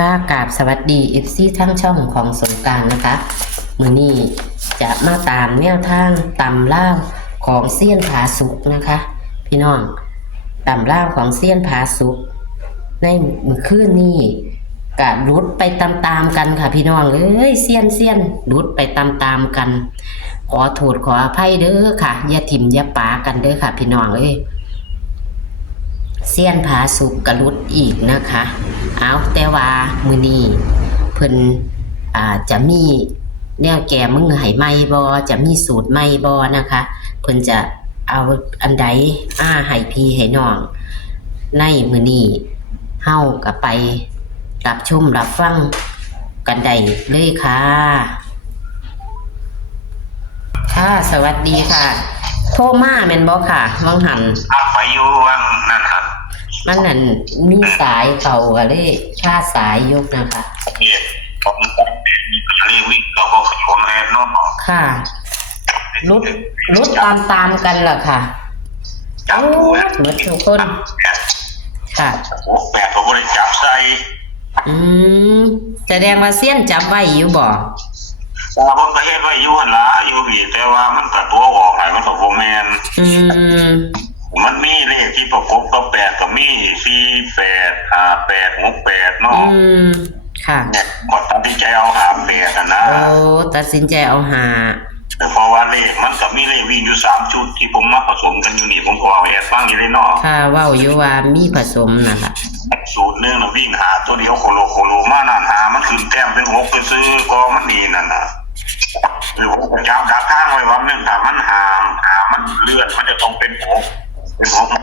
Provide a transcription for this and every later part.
ค่ะกราบสวัสดี FC ทั้งช่องของสงกรานต์นะคะมื้อนี้จะมาตามแนวทางตำล่าวของเซียนผาสุกนะคะพี่น้องตำล่าวของเซียนผาสุกในมื้อคืนนี้กะรุดไปตามๆกันค่ะพี่น้องเอ้ยเซียนรุดไปตามๆกันขอโทษขออภัยเด้อค่ะอย่าถิ่มอย่าปากันเด้อค่ะพี่น้องเอ้ยเซียนผาสุกกระลุดอีกนะคะเอาแต่ว่ามื้อนี้เพิ่นจะมีแนวแก้มือให้ใหม่บ่จะมีสูตรใหม่บ่นะคะเพิ่นจะเอาอันใดให้พี่ให้น้องในมื้อนี้เฮาก็ไปรับชมรับฟังกันได้เลยค่ะค่ะสวัสดีค่ะโทรมาแม่นบ่ค่ะวังหันไปอยู่วังนั่นครับมันนั่นมีสายเขาก็เลยชาสายยกนะคะเนี่ยผมเรียกวิ่งเราก็ขยมแอนนอนค่ะรุดตามกันล่ะค่ะจับตัวหมดทุกคนค่ะแปดผมก็เลยจับใส่แสดงว่าเสี้ยนจับไว้อยู่บ่ผมก็เห็นว่าอยู่หันละอยู่ผีแต่ว่ามันตัดตัวออกหายมันตกโรแมนมันมีเลขที่ประกบก็8ก็มี48 58 68เนาะค่ะกดตัดสินใจเอา58นะโอ้ตัดสินใจเอาหาเพราะว่าเลขมันก็มีเลขวิ่งอยู่3ชุดที่ผมมาผสมกันอยู่นี่ผมก็เอาแอบฟังอยู่เลยเนาะค่ะเว้าอยู่ว่ามีผสมนะคะสูตรนึงน่ะวิ่งหาตัวเดียวโคโลมานั่นหามันขึ้นแต้มเป็น6ไปซื้อก็มันนี่นั่นน่ะหรือผมจะจับดักทางไว้ว่าเนื่องจากมันหามันเลื่อนมันจะต้องเป็น6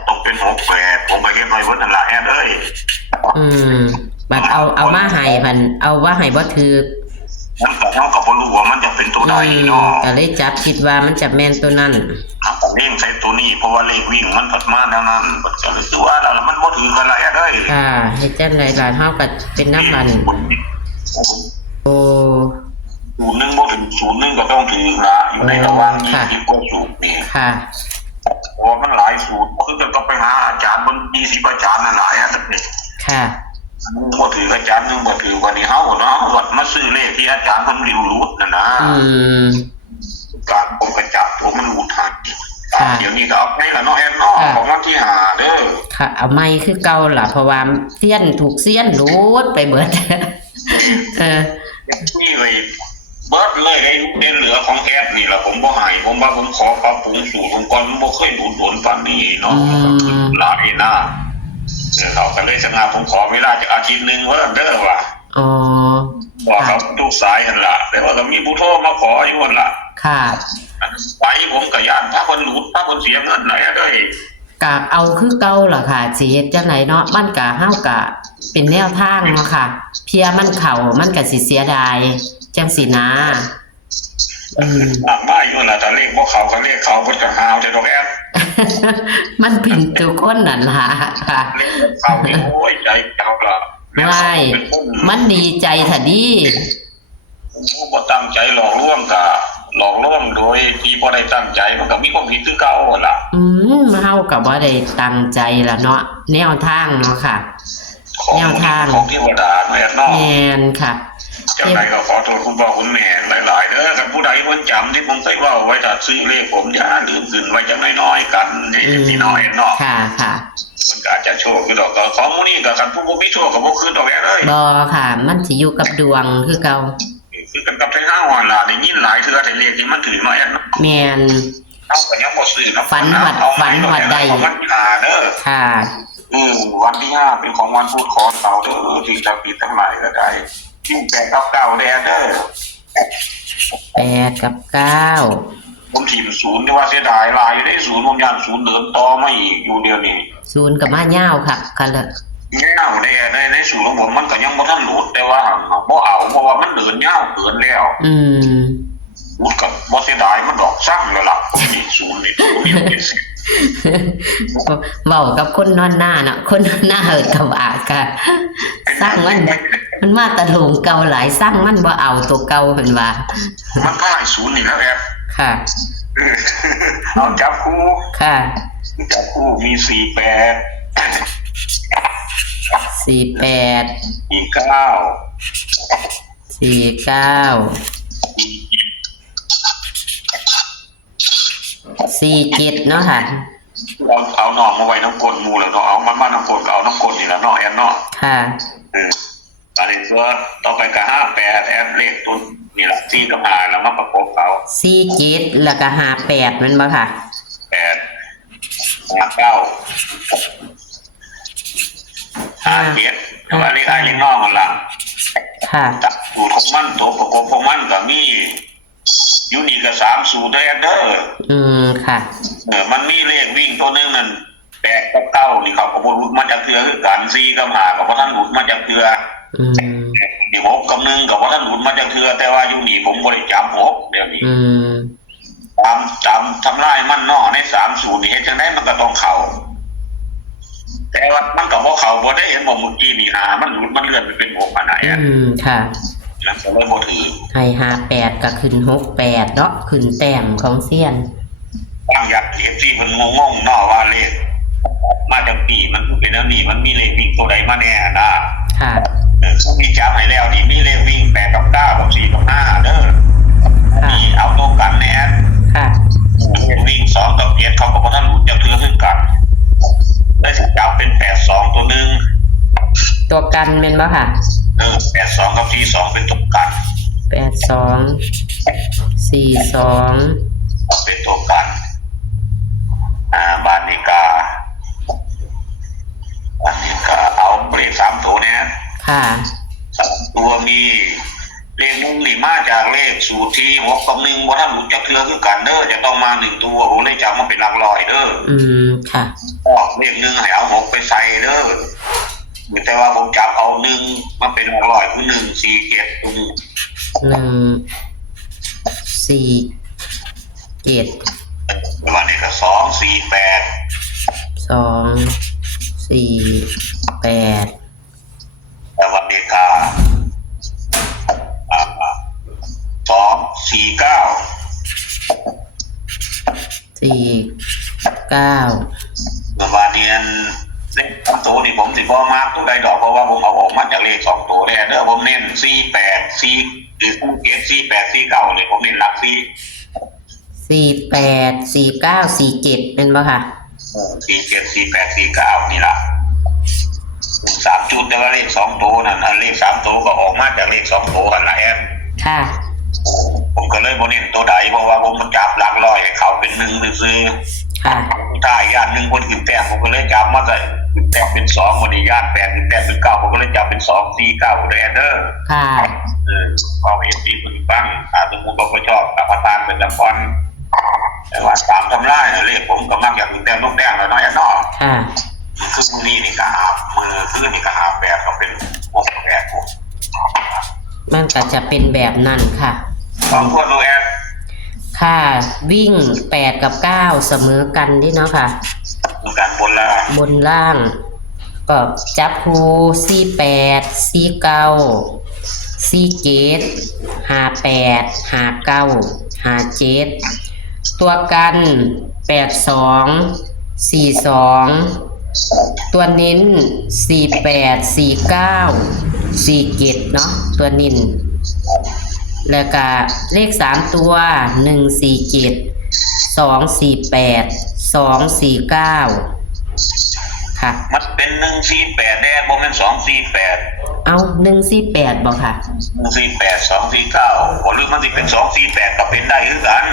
ต้องเป็น68ผมก็เก็บไว้บนนั่นล่ะแอนเอ้ยบัดเอามาให้พันเอาว่าให้บ่ถือมันก็เท่ากับบ่รู้ว่ามันจะเป็นตัวใดเนาะก็เลยจับคิดว่ามันจะแม่นตัวนั้นผมเล่นใช้ตัวนี้เพราะว่าเลขวิ่งมันตัดมาแล้วนั้นมันก็เลยตัวแล้วมันบ่ถือกันละแอนเอ้ยค่ะเฮ็ดจังได๋ล่ะเฮาก็เป็นน้ำมันโอ้01บ่ถึง01ก็ต้องถือละอยู่ในระหว่าง20กว่าสูตรนี่ค่ะพอมันหลายสูตรคือต้องไปหาอาจารย์มัน20อาจารย์นั่นหลายอันนี้ค่ะบ่ถืออาจารย์นึงบ่ถือวันนี้เฮาเนาะวัดมาซื้อเลขที่อาจารย์เพิ่นริวรูดนั่นนะการผมก็จับผมมันรูดทันเดี๋ยวนี้ก็เอาไปละเนาะแอนเนาะของวันที่5เด้อค่ะเอาไม้คือเก่าล่ะเพราะว่าเสี้ยนถูกเสี้ยนรูดไปเบิดนี่เลยเบิดเลยไอ้ลูกเด่นเหลือของแอปนี่ล่ะผมบ่ให้ผมว่าผมขอปรับปรุงสูตรผมก่อนบ่เคยดูโดนปานนี้เนาะหลายหน้าเราก็เลยสงาผมขอเวลาจากอาทิตย์นึงว่าเด้อว่าบอกเขาทุกสายหั่นล่ะแต่ว่าก็มีผู้โทรมาขออยู่หั่นล่ะค่ะไปผมก็ย่านถ้าคนหลุดถ้าคนเสียเงินไหนเด้อกะเอาคือเก่าล่ะค่ะสิเฮ็ดจังไดเนาะมันก็เฮาก็เป็นแนวทางเนาะค่ะเพียมันเข้ามันก็สิเสียดายจังสินะมาอยู่น่ะแต่เลขพวกเขาก็เลขเขาก็จะหาวจะดอกแอปมันผิดทุกคนนั่นล่ะค่ะเขาโอ้ยใจเจ้าละไม่มันดีใจถ้าดีบ่ตั้งใจหลอกลวงโดยที่บ่ได้ตั้งใจมันก็มีความผิดคือเก่าล่ะเฮาก็บ่ได้ตั้งใจล่ะเนาะแนวทางเนาะค่ะแนวทางของเทวดาแม่เนาะแม่นค่ะจังไดก็ขอโทษคุณพ่อคุณแม่หลายๆเด้อกับผู้ใดคนจำที่ผมเคยเว้าไว้ถ้าซื้อเลขผมอย่าลืมขึ้นไว้จังน้อยๆกันนี่น้อยเนาะค่ะมันก็อาจจะโชคคือดอกก็ของมื้อนี้ก็คันผู้บ่มีโชคก็บ่คืนดอกแม่เลยบ่ค่ะมันสิอยู่กับดวงคือเก่าคือกันกับไทห้าวันล่ะได้ยินหลายเทื่อแต่เลขที่มันถือมาแม่นแม่นเฮาก็ยังบ่ซื้อนะฝันฮอดได้วันที่5เด้อค่ะวันที่5เป็นของวันพุธขอเสาร์เด้อที่จะปิดทั้งหลายก็ได้ที่8กับ9แดนเด้อ8กับ9ผมทีม0ที่ว่าเสียดายหลายได้0ผมย่าน0เดินต่อมาอีกอยู่เดียวนี้0กับมายาวค่ะกันละยาวใน0ของผมมันก็ยังบ่ทันหลุดแต่ว่าบ่เอาเพราะว่ามันเดินยาวเกินแล้วหลุดกับบ่เสียดายมันดอกซ้ำแล้วล่ะผมนี่0นี่เว้ากับคนนอนหน้าน่ะคนนอนหน้าเอิ้นกับอาค่ะสร้างมันมาตะลงเก่าหลายสร้างมันบ่เอาตัวเก่าเพิ่นว่ามันก็ให้0นี่แล้วแอบค่ะเอาจับคู่ค่ะจับคู่มี48 48 49 47เนาะค่ะเอาหน่อมาไว้น้ำกลมูแล้วเนาะเอามันมาน้ำกลก็เอาน้ำกลนี่แหละเนาะแอนเนาะค่ะอันนี้ตัวต่อไปก็58แอนเลขตัวนี่แหละ4กับ5แล้วมาประกบเขา47แล้วก็58แม่นบ่ค่ะ8 57แต่ว่าเลขอ้ายเลขน้องมันล่ะค่ะจับสูตรของมันตัวประกบของมันก็มีอยู่นี่ก็3สูตรเด้อค่ะมันมีเลขวิ่งตัวนึงนั่น8กับ9นี่เขาก็บ่หลุดมาจากเทื่อคือกัน4กับ5ก็บ่ทันหลุดมาจากเทื่อนี่6กับ1ก็บ่ทันหลุดมาจากเทื่อแต่ว่าอยู่นี่ผมบ่ได้จับ6เดี๋ยวนี้จำทำลายมันเนาะใน3สูตรนี่เฮ็ดจังได๋มันก็ต้องเข้าแต่ว่ามันก็บ่เข้าบ่ได้เห็นบ่เมื่อกี้นี่มันหลุดมันเลื่อนไปเป็น6อันไหนค่ะแล้วก็เลยบ่ถือให้58ก็ขึ้น68เนาะขึ้นแต้มของเซียนบางอย่าง FC เพิ่นงงๆเนาะว่าเลขมาจากปีมันเป็นอันนี้มันมีเลขวิ่งตัวใดมาแน่นะค่ะมีจับให้แล้วนี่มีเลขวิ่ง8กับ9กับ4กับ5เด้อมีเอาตรงกันแน่ค่ะเลขวิ่ง2กับ7เขาก็บ่ทันหลุดจากเทื่อคือกันได้สิจับเป็น82ตัวนึงตัวกันแม่นบ่ค่ะ82กับ42เป็นตัวกัน82 42เป็นตัวกันบานิกาเอาเลข3ตัวเนี่ยค่ะ3ตัวมีเลขมุมนี่มาจากเลขสูตรที่6กับ1บ่ทันหลุดจากเทื่อคือกันเด้อจะต้องมา1ตัวผมเลยจับมาเป็นหลักร้อยเด้อค่ะเลข1ให้เอา6ไปใส่เด้อแต่ว่าผมจับเอา1มาเป็นหลักร้อยคือ147ตัว147ประมาณนี้ก็248 แต่วันนี้ก็ประมาณนี้เลข2ตัวนี่ผมสิบ่มาร์คตัวใดดอกเพราะว่าผมเอาออกมาจากเลข2ตัวแล้วเด้อผมเน้น48 4หรือ48 49เลยผมเน้นหลัก48 49 47เป็นบ่ค่ะ47 48 49นี่ล่ะ3จุดแต่ว่าเลข2ตัวนั่นเลข3ตัวก็ออกมาจากเลข2ตัวกันละแอนค่ะผมก็เลยบ่เน้นตัวใดเพราะว่าผมจับหลักร้อยให้เขาเป็น1ซื่อค่ะถ้าย่าน1คนขึ้นแต้มผมก็เลยจับมาใส่ขึ้นแต้มเป็น2บ่ได้ย่าน8ขึ้นแต้มเป็น9ผมก็เลยจับเป็น2 4 9เด้อเด้อค่ะพอเห็นที่เพิ่นฟังสมมุติว่าบ่ชอบกับประธานเป็นละครแต่ว่าตามทำลายเลขผมก็มักอยากขึ้นแต้มลงแต้มแล้วเนาะเนาะค่ะคือมื้อนี้นี่ก็มือคือนี่ก็8ก็เป็น68ผมมันก็จะเป็นแบบนั้นค่ะของคนดูแอปค่ะวิ่ง8กับ9เสมอกันดิเนาะค่ะกันบนล่างก็จับคู่48 49 47 58 59 57ตัวกัน82 42ตัวเน้น48 49 47เนาะตัวเน้นแล้วก็เลข3ตัว147 248 249ค่ะมันเป็น148แน่บ่แม่น248เอา148บ่ค่ะ148 249บ่หรือมันสิเป็น248ก็เป็นได้คือกัน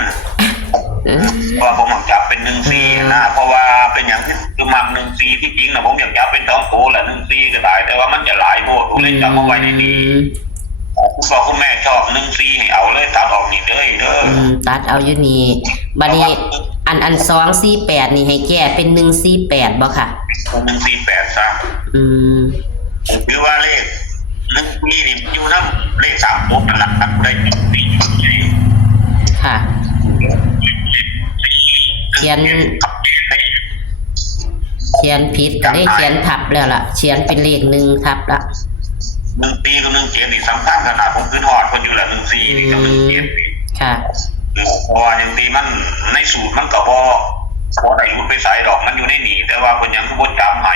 เพราะผมจับเป็น14นะเพราะว่าเป็นหยังที่คือมัก14ที่จริงน่ะผมอยากจับเป็น2ตัวแหละ14ก็ได้แต่ว่ามันจะหลายโพดผมเลยจับมาไว้ในนี้คุณพ่อคุณแม่ชอบ14ให้เอาเลยตัดออกนี่เลยเด้อตัดเอาอยู่นี่บัดนี้อัน248นี่ให้แก้เป็น148บ่ค่ะ148ซะหรือว่าเลข1นี่อยู่นำเลข3ตัวนั่นล่ะครับได้14ค่ะเขียนผิดก็ได้เขียนทับแล้วล่ะเขียนเป็นเลข1ทับละ1 ปีกับ1 7นี่สำคัญขนาดผมขึ้นฮอดคนอยู่ละ1 4นี่กับ1 7นี่ค่ะเพราะว่าอย่างที่มันในสูตรมันก็บ่ได้หลุดไปสายดอกมันอยู่ในนี่แต่ว่าเพิ่นยังบ่จำให้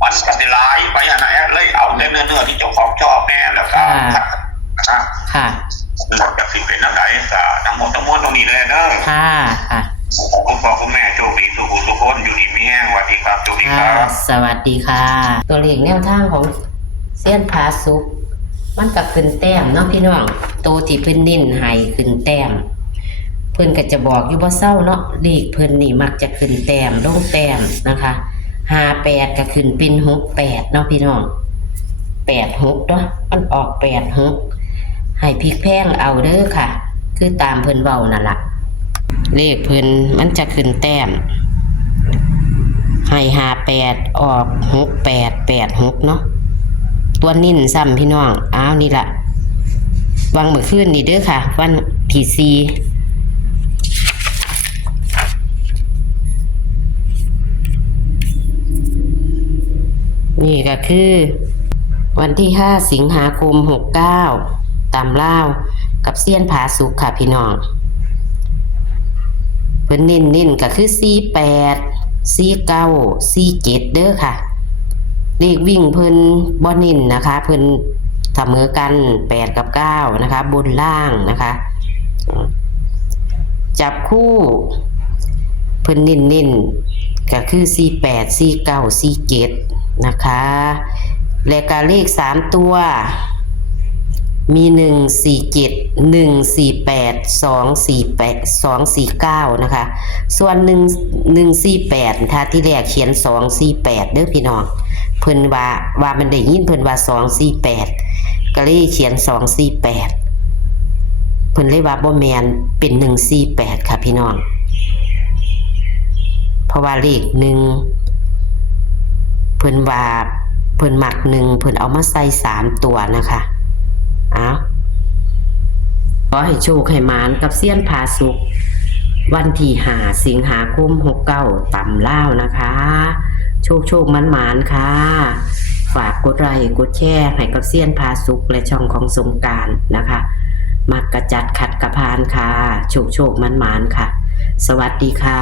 มันสติลายไปอย่างไรเลยเอาเนื้อที่เจ้าของชอบแน่แล้วก็ครับ ค่ะ หมดจากสิ่งเป็นนักไหนก็ทั้งหมดตรงนี้เลยเนอะ ค่ะค่ะ ผมพ่อคุณแม่โชคดีทุกคนอยู่ดีไม่แห้งสวัสดีครับโชคดีค ค่ะ รับ สวัสดีค่ะ ตัวเลขแนวทางของเส้นผาสุกมันก็ขึ้นแต้มเนาะพี่น้องโตที่เพิ่นเน้นให้ขึ้นแต้มเพิ่นก็จะบอกอยู่บ่เศร้าเนาะเลขเพิ่นนี่มักจะขึ้นแต้มลงแต้มนะคะ58ก็ขึ้นเป็น68เนาะพี่น้อง86เนาะมันออก86ให้พลิกแพงเอาเด้อค่ะ คือตามเพิ่นเว้านั่นล่ะเลขเพิ่นมันจะขึ้นแต้มให้58ออก6886เนาะตัวนิ่นซ้ำพี่น้องอ้าวนี่ล่ะวังเมื่อคืนนี่เด้อค่ะวันที่4นี่ก็คือวันที่5สิงหาคม69ตำลาวกับเซียนผาสุกค่ะพี่น้องเพิ่นเน้นก็คือ48 49 47เด้อค่ะเลขวิ่งเพิ่นบ่เน้นนะคะเพิ่นเสมอกัน8กับ9นะคะบนล่างนะคะจับคู่เพิ่นเน้นก็คือ48 49 47นะคะและก็เลข3ตัวมี147 148 248 249นะคะส่วน148ถ้าที่แรกเขียน248เด้อพี่น้องเพิ่นว่ามันได้ยินเพิ่นว่า248ก็เลยเขียน248เพิ่นเลยว่าบ่แม่นเป็น148ค่ะพี่น้องเพราะว่าเลข1เพิ่นว่าเพิ่นมัก1เพิ่นเอามาใส่3ตัวนะคะขอให้โชคให้หมานกับเซียนผาสุกวันที่5สิงหาคม69ต่ำลาวนะคะโชคมันหมานค่ะฝากกดไลค์กดแชร์ให้กับเซียนผาสุกและช่องของสงกรานต์นะคะมักกระจัดขัดกระพานค่ะโชคมันหมานค่ะสวัสดีค่ะ